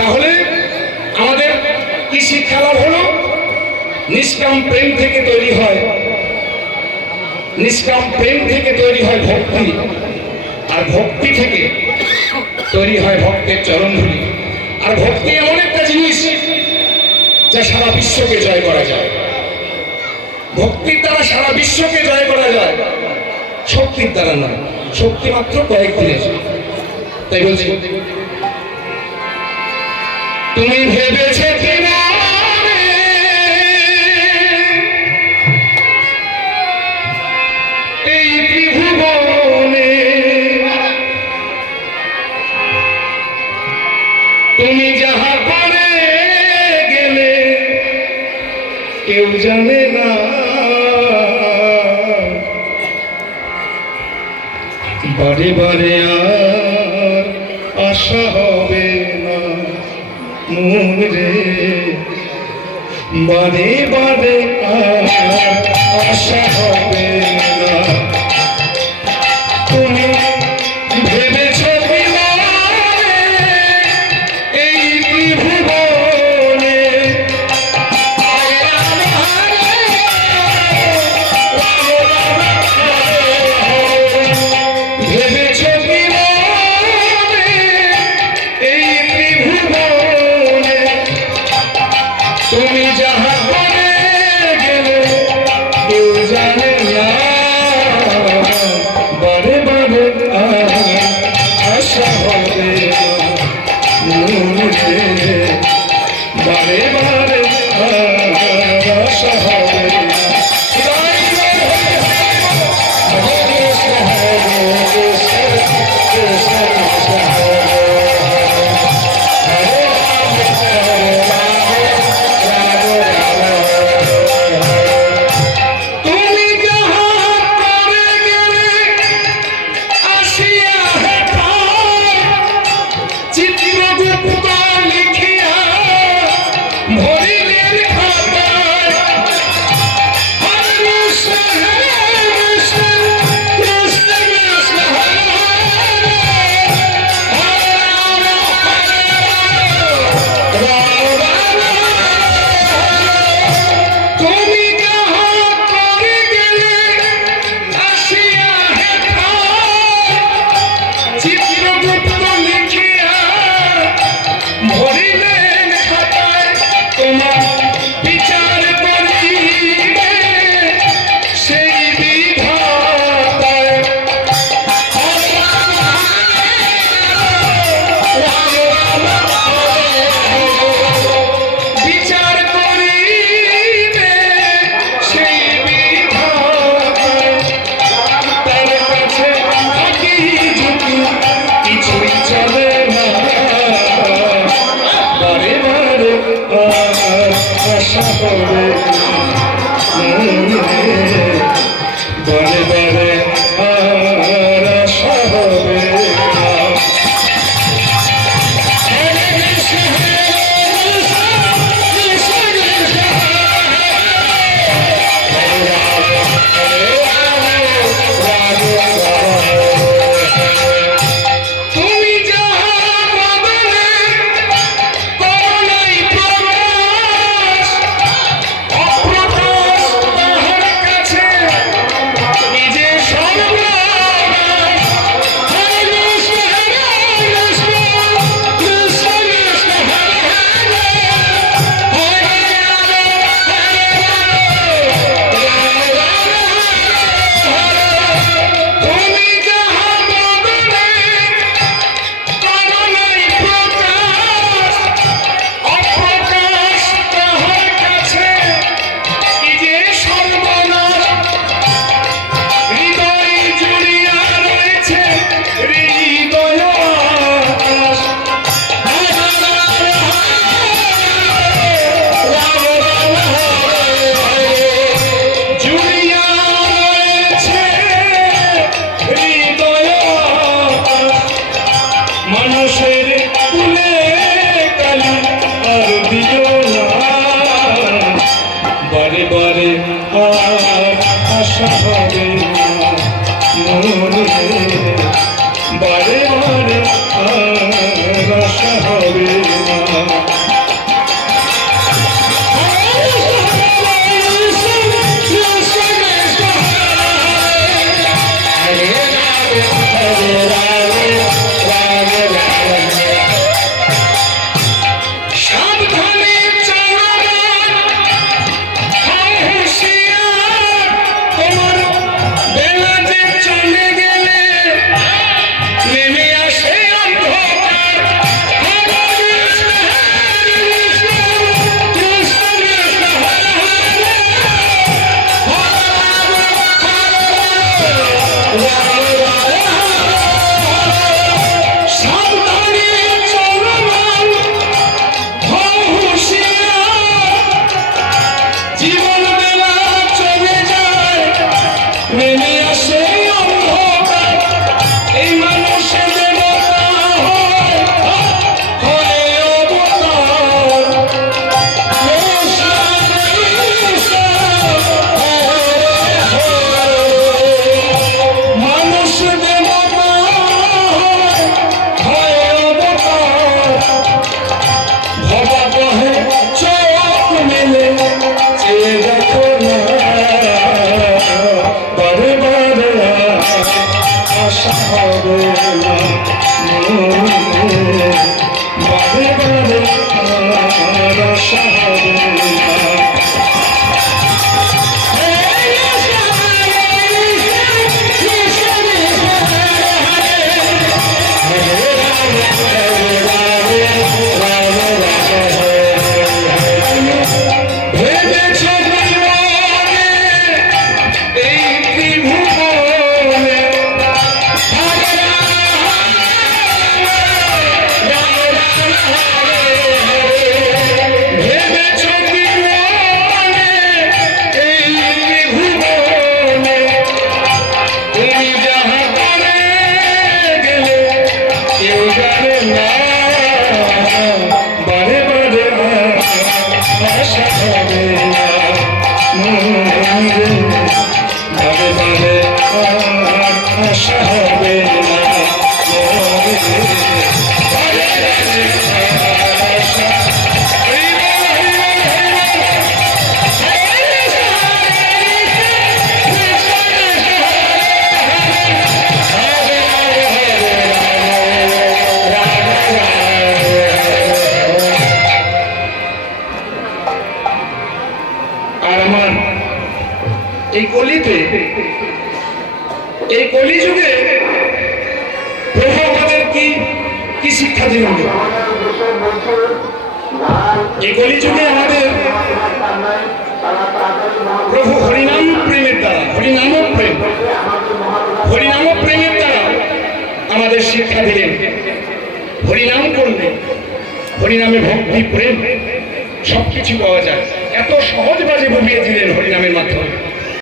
তাহলে আমাদের কি শিক্ষা লাভ হলো? নিষ্কাম প্রেম থেকে তৈরি হয়। নিষ্কাম প্রেম থেকে তৈরি হয় ভক্তি। আর ভক্তি থেকে তৈরি হয় ভক্তের চরণধুলি। আর ভক্তি এমন একটা জিনিস যা সারা বিশ্বকে জয় করা যায়। ভক্তির দ্বারা সারা বিশ্বকে জয় করা যায়। শক্তির দ্বারা নয়। শক্তি মাত্র কয়েক দিনের তাই বলছি? তুমি ভেবেছ? এই তুমি যাহা করে গেলে কেউ জানে না বারে বারে আর আশা মন রে। বারে বারে আশা হবে না। তুমি alegre. মানুষের কুলে কালি আর দিও না। বারে বারে আর আশা হবে না। বারে হবে না। কলিতে, এই কলিযুগে প্রভু আমাদের কি কি শিক্ষা দিলেন এই কলিযুগে আমাদের প্রভু হরিনাম প্রেমের দ্বারা, হরিনাম প্রেম, হরিনাম প্রেমের দ্বারা আমাদের শিক্ষা দিলেন। হরিনাম করলে, হরিনামে ভক্তি, প্রেম, সবকিছু পাওয়া যায়। এত সহজভাবে বুঝিয়ে দিলেন হরিনামের মাধ্যমে।